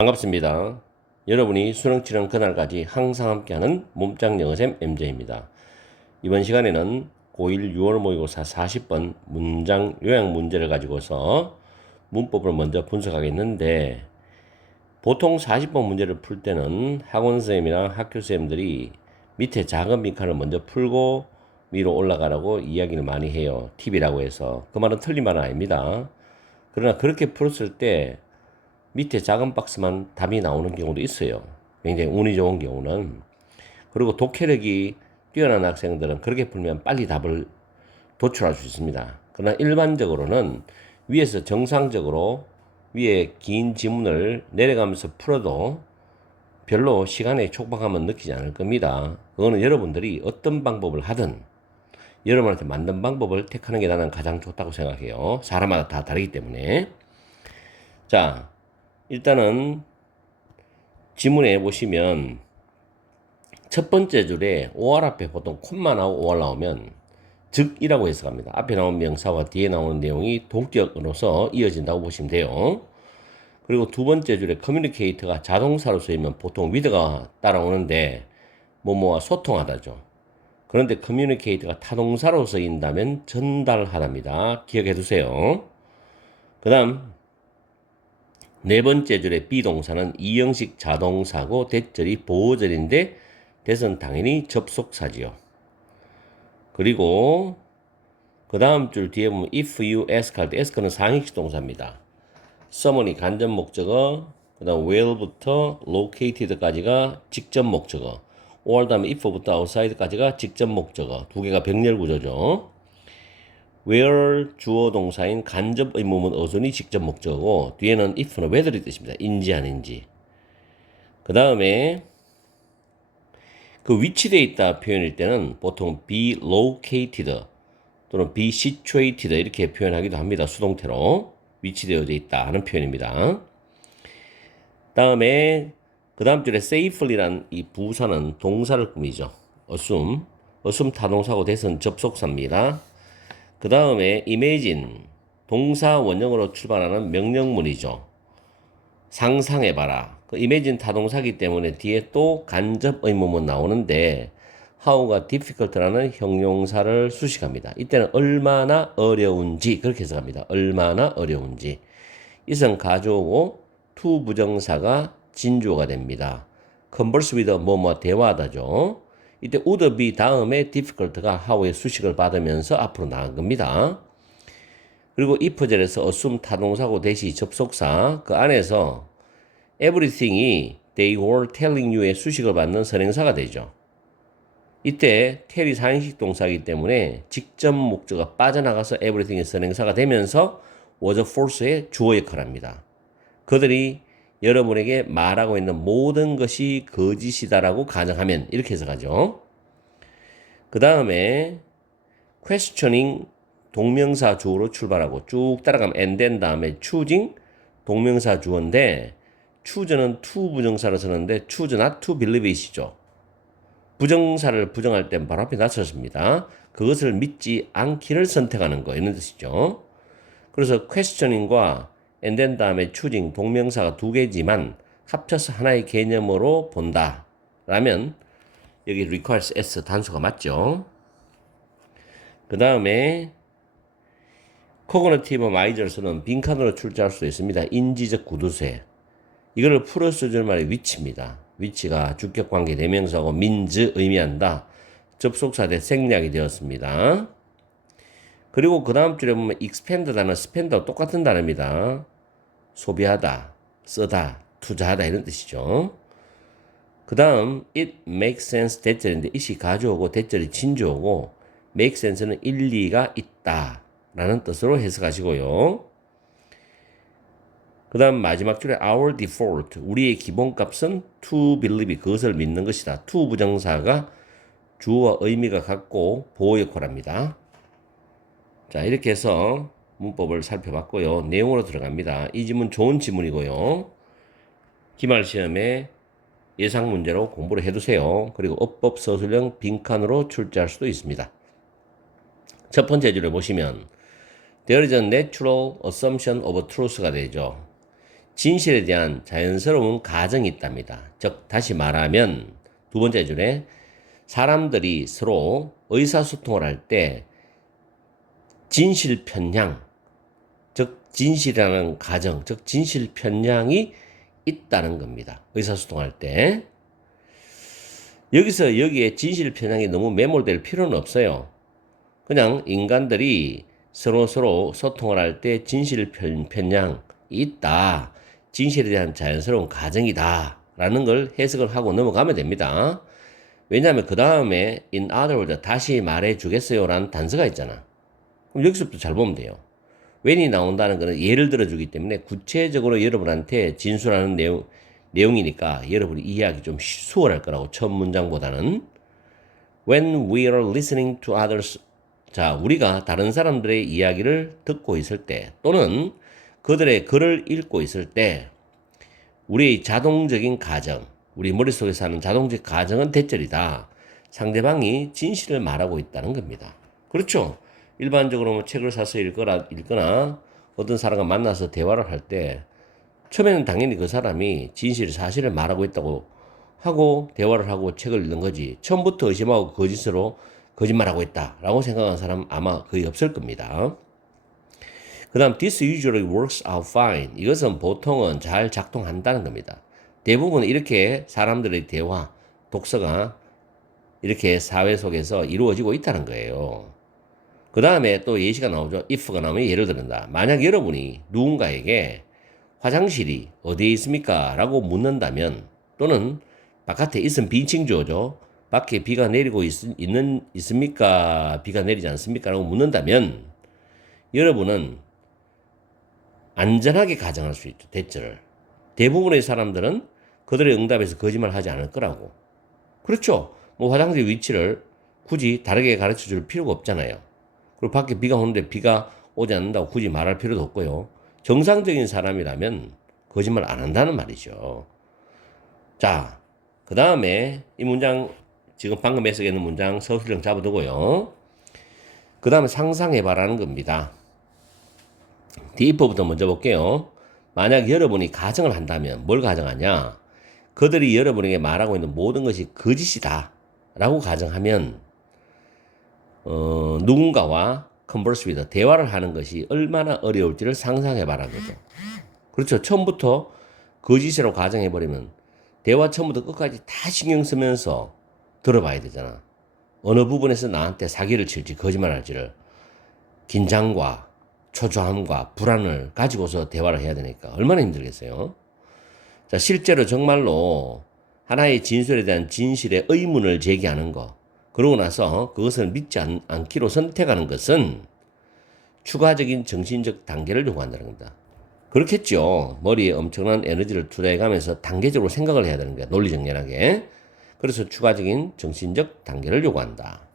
반갑습니다. 여러분이 수능 치는 그날까지 항상 함께하는 몸짱 영어쌤 MJ입니다. 이번 시간에는 고1 6월 모의고사 40번 문장 요약 문제를 가지고서 문법을 먼저 분석하겠는데, 보통 40번 문제를 풀 때는 학원선생님이나 학교선생님들이 밑에 작은 빈칸을 먼저 풀고 위로 올라가라고 이야기를 많이 해요. 팁이라고 해서. 그 말은 틀린 말은 아닙니다. 그러나 그렇게 풀었을 때 밑에 작은 박스만 답이 나오는 경우도 있어요. 굉장히 운이 좋은 경우는. 그리고 독해력이 뛰어난 학생들은 그렇게 풀면 빨리 답을 도출할 수 있습니다. 그러나 일반적으로는 위에서 정상적으로 위에 긴 지문을 내려가면서 풀어도 별로 시간의 촉박함은 느끼지 않을 겁니다. 그거는 여러분들이 어떤 방법을 하든 여러분한테 맞는 방법을 택하는 게 나는 가장 좋다고 생각해요. 사람마다 다 다르기 때문에. 자, 일단은 지문에 보시면 첫 번째 줄에 OR 앞에 보통 콤마 나오고 OR 나오면 즉이라고 해석합니다. 앞에 나온 명사와 뒤에 나오는 내용이 동격으로서 이어진다고 보시면 돼요. 그리고 두 번째 줄에 커뮤니케이터가 자동사로 쓰이면 보통 with가 따라오는데 뭐뭐와 소통하다죠. 그런데 커뮤니케이터가 타동사로 쓰인다면 전달하답니다. 기억해 두세요. 그 다음 네 번째 줄의 비동사는 이형식 자동사고 대절이 보호절인데 대선 당연히 접속사지요. 그리고 그 다음 줄 뒤에 보면 if you ask 할 때 ask는 상위식 동사입니다. someone이 간접 목적어, 그 다음 where부터 located까지가 직접 목적어, or 다음에 if부터 outside까지가 직접 목적어, 두 개가 병렬 구조죠. where 주어 동사인 간접 의문문 어순이 직접 목적어고 뒤에는 if는 whether이 뜻입니다. 인지 아닌지. 그 다음에 그 위치되어 있다 표현일 때는 보통 be located 또는 be situated 이렇게 표현하기도 합니다. 수동태로 위치되어 있다 하는 표현입니다. 다음에 그 다음 줄에 safely란 이 부사는 동사를 꾸미죠. assume 타동사고 대선 접속사입니다. 그 다음에 imagine 동사 원형으로 출발하는 명령문이죠. 상상해봐라. 그 imagine 타동사기 때문에 뒤에 또 간접 의문문 나오는데 how가 difficult라는 형용사를 수식합니다. 이때는 얼마나 어려운지 그렇게 해석합니다. 얼마나 어려운지. 이선 가져오고 to 부정사가 진주어가 됩니다. converse with 뭐뭐 대화하다죠. 이때 would be 다음에 difficult가 how의 수식을 받으면서 앞으로 나간 겁니다. 그리고 if절에서 assume 타동사고 대시 접속사 그 안에서 everything이 they were telling you의 수식을 받는 선행사가 되죠. 이때 tell이 상식 동사이기 때문에 직접 목적어가 빠져나가서 everything의 선행사가 되면서 was false의 주어 역할을 합니다. 그들이 여러분에게 말하고 있는 모든 것이 거짓이다라고 가정하면 이렇게 해석하죠. 그 다음에 questioning 동명사 주어로 출발하고 쭉 따라가면 and then 다음에 choosing 동명사 주어인데 choose는 to 부정사를 쓰는데 choose not to believe it이죠. 부정사를 부정할 땐 바로 앞에 낮췄습니다. 그것을 믿지 않기를 선택하는 거 이런 뜻이죠. 그래서 questioning과 and then 다음에 choosing 동명사가 두 개지만 합쳐서 하나의 개념으로 본다 라면 여기 requires s 단수가 맞죠. 그 다음에 cognitive miser스는 빈칸으로 출제할 수 있습니다. 인지적 구두쇠. 이거를 풀어서 줄 말이 위치입니다. 위치가 주격관계 대명사고 means 의미한다. 접속사 대 생략이 되었습니다. 그리고 그 다음 줄에 보면 expand 단어, spend와 똑같은 단어입니다. 소비하다, 쓰다, 투자하다 이런 뜻이죠. 그 다음 it makes sense 대절인데 it이 가져오고 대절이 진주어고 make sense는 일리가 있다 라는 뜻으로 해석하시고요. 그 다음 마지막 줄에 our default 우리의 기본값은 to believe 그것을 믿는 것이다. to 부정사가 주어와 의미가 같고 보호 역할을 합니다. 자 이렇게 해서 문법을 살펴봤고요. 내용으로 들어갑니다. 이 지문 좋은 지문이고요. 기말시험에 예상 문제로 공부를 해두세요. 그리고 어법 서술형 빈칸으로 출제할 수도 있습니다. 첫 번째 줄을 보시면 There is a natural assumption of truth가 되죠. 진실에 대한 자연스러운 가정이 있답니다. 즉 다시 말하면 두 번째 줄에 사람들이 서로 의사소통을 할 때 진실 편향, 즉 진실이라는 가정, 즉 진실 편향이 있다는 겁니다. 의사소통할 때. 여기에 진실 편향이 너무 매몰될 필요는 없어요. 그냥 인간들이 서로 소통을 할 때 진실 편향이 있다. 진실에 대한 자연스러운 가정이다. 라는 걸 해석을 하고 넘어가면 됩니다. 왜냐하면 그 다음에 in other words 다시 말해 주겠어요 라는 단서가 있잖아. 그럼 여기서부터 잘 보면 돼요. when이 나온다는 것은 예를 들어주기 때문에 구체적으로 여러분한테 진술하는 내용이니까 여러분이 이해하기 좀 수월할 거라고 첫 문장보다는 when we are listening to others 자 우리가 다른 사람들의 이야기를 듣고 있을 때 또는 그들의 글을 읽고 있을 때 우리의 자동적인 가정 우리 머릿속에서 하는 자동적 가정은 대절이다. 상대방이 진실을 말하고 있다는 겁니다. 그렇죠? 일반적으로 뭐 책을 사서 읽거나 어떤 사람과 만나서 대화를 할 때 처음에는 당연히 그 사람이 사실을 말하고 있다고 하고 대화를 하고 책을 읽는 거지. 처음부터 의심하고 거짓말하고 있다라고 생각하는 사람 아마 거의 없을 겁니다. 그 다음 this usually works out fine. 이것은 보통은 잘 작동한다는 겁니다. 대부분 이렇게 사람들의 대화, 독서가 이렇게 사회 속에서 이루어지고 있다는 거예요. 그 다음에 또 예시가 나오죠. if가 나오면 예를 들는다. 만약 여러분이 누군가에게 화장실이 어디에 있습니까? 라고 묻는다면 또는 바깥에 있으면 비칭 주어죠. 밖에 비가 내리고 있습니까? 비가 내리지 않습니까? 라고 묻는다면 여러분은 안전하게 가정할 수 있죠. 대처를. 대부분의 사람들은 그들의 응답에서 거짓말 하지 않을 거라고. 그렇죠. 뭐 화장실 위치를 굳이 다르게 가르쳐 줄 필요가 없잖아요. 그리고 밖에 비가 오는데 비가 오지 않는다고 굳이 말할 필요도 없고요. 정상적인 사람이라면 거짓말 안 한다는 말이죠. 자, 그 다음에 이 문장, 지금 방금 해석했는 문장 서술형 잡아두고요. 그 다음에 상상해봐라는 겁니다. 디프부터 먼저 볼게요. 만약 여러분이 가정을 한다면 뭘 가정하냐? 그들이 여러분에게 말하고 있는 모든 것이 거짓이다 라고 가정하면 누군가와 converse with, 대화를 하는 것이 얼마나 어려울지를 상상해봐라는 거죠. 그렇죠. 처음부터 거짓이라고 가정해버리면 대화 처음부터 끝까지 다 신경 쓰면서 들어봐야 되잖아. 어느 부분에서 나한테 사기를 칠지 거짓말할지를 긴장과 초조함과 불안을 가지고서 대화를 해야 되니까 얼마나 힘들겠어요. 자, 실제로 정말로 하나의 진술에 대한 진실의 의문을 제기하는 거, 그러고 나서 그것을 믿지 않기로 선택하는 것은 추가적인 정신적 단계를 요구한다는 겁니다. 그렇겠죠. 머리에 엄청난 에너지를 투자해가면서 단계적으로 생각을 해야 되는 거야. 논리정연하게. 그래서 추가적인 정신적 단계를 요구한다.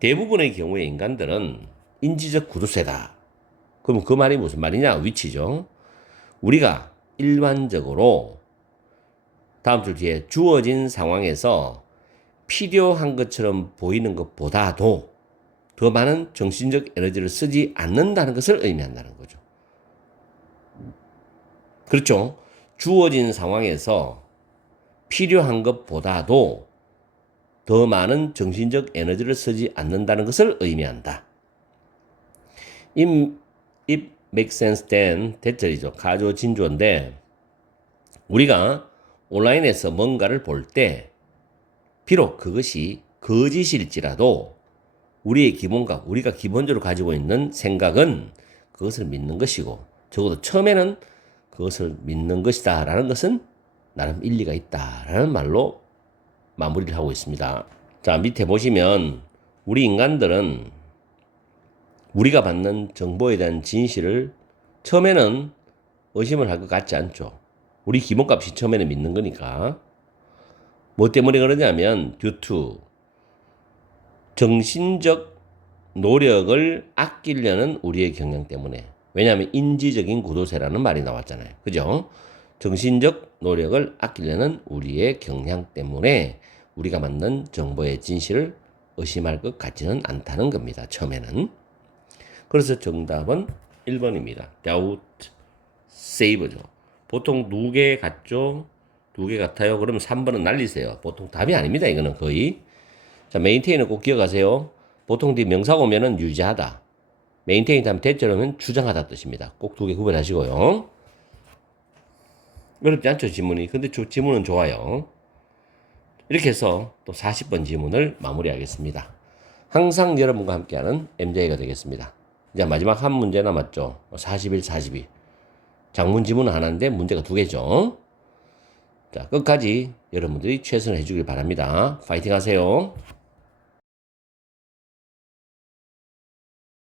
대부분의 경우에 인간들은 인지적 구두쇠다. 그럼 그 말이 무슨 말이냐? 위치죠. 우리가 일반적으로 다음 줄 뒤에 주어진 상황에서 필요한 것처럼 보이는 것보다도 더 많은 정신적 에너지를 쓰지 않는다는 것을 의미한다는 거죠. 그렇죠. 주어진 상황에서 필요한 것보다도 더 많은 정신적 에너지를 쓰지 않는다는 것을 의미한다. It makes sense then 대절이죠. 가조 진주어인데 우리가 온라인에서 뭔가를 볼 때 비록 그것이 거짓일지라도 우리의 기본각, 우리가 기본적으로 가지고 있는 생각은 그것을 믿는 것이고 적어도 처음에는 그것을 믿는 것이다 라는 것은 나름 일리가 있다 라는 말로 마무리를 하고 있습니다. 자, 밑에 보시면 우리 인간들은 우리가 받는 정보에 대한 진실을 처음에는 의심을 할 것 같지 않죠. 우리 기본값이 처음에는 믿는 거니까. 뭐 때문에 그러냐면 due to 정신적 노력을 아끼려는 우리의 경향 때문에. 왜냐하면 인지적인 구도세라는 말이 나왔잖아요. 그죠? 정신적 노력을 아끼려는 우리의 경향 때문에 우리가 받는 정보의 진실을 의심할 것 같지는 않다는 겁니다. 처음에는. 그래서 정답은 1번입니다. doubt, save죠. 보통 두 개 같죠? 두 개 같아요. 그러면 3번은 날리세요. 보통 답이 아닙니다. 이거는 거의. 자, 메인테인은 꼭 기억하세요. 보통 뒤 명사가 오면은 유지하다. 메인테인 다음 대절하면 주장하다 뜻입니다. 꼭 두 개 구별하시고요. 어렵지 않죠, 지문이. 근데 지문은 좋아요. 이렇게 해서 또 40번 지문을 마무리하겠습니다. 항상 여러분과 함께하는 MJ가 되겠습니다. 이제 마지막 한 문제 남았죠. 41, 42. 장문 지문은 하나인데 문제가 두 개죠. 자, 끝까지 여러분들이 최선을 해주길 바랍니다. 파이팅 하세요.